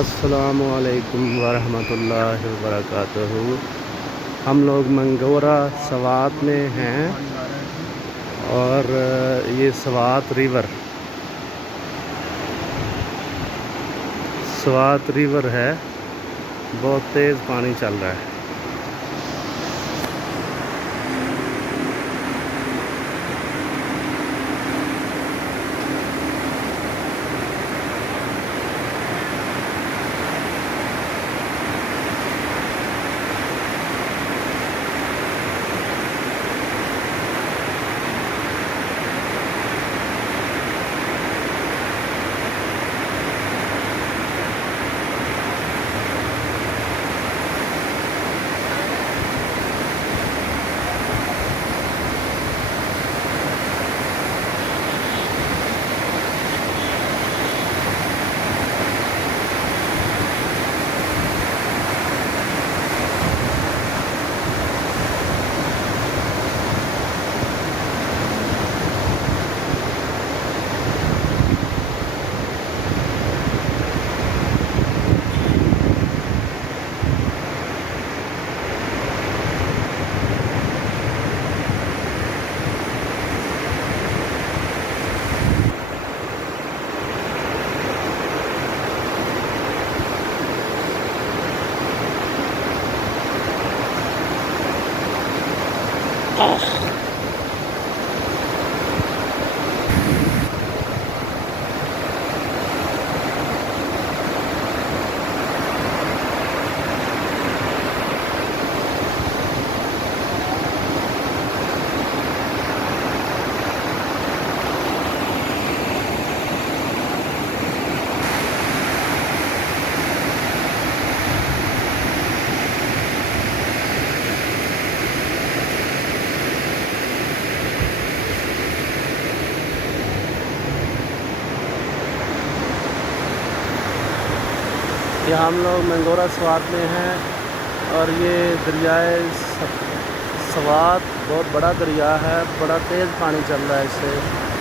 अस्सलामुअलैकुम वरहमतुल्लाहि वबरकातुहू। हम लोग मंगोरा स्वात में हैं और ये स्वात रिवर है। बहुत तेज़ पानी चल रहा है। ये हम लोग मंगोरा स्वात में हैं और ये दरियाए स्वात बहुत बड़ा दरिया है। बड़ा तेज़ पानी चल रहा है इससे।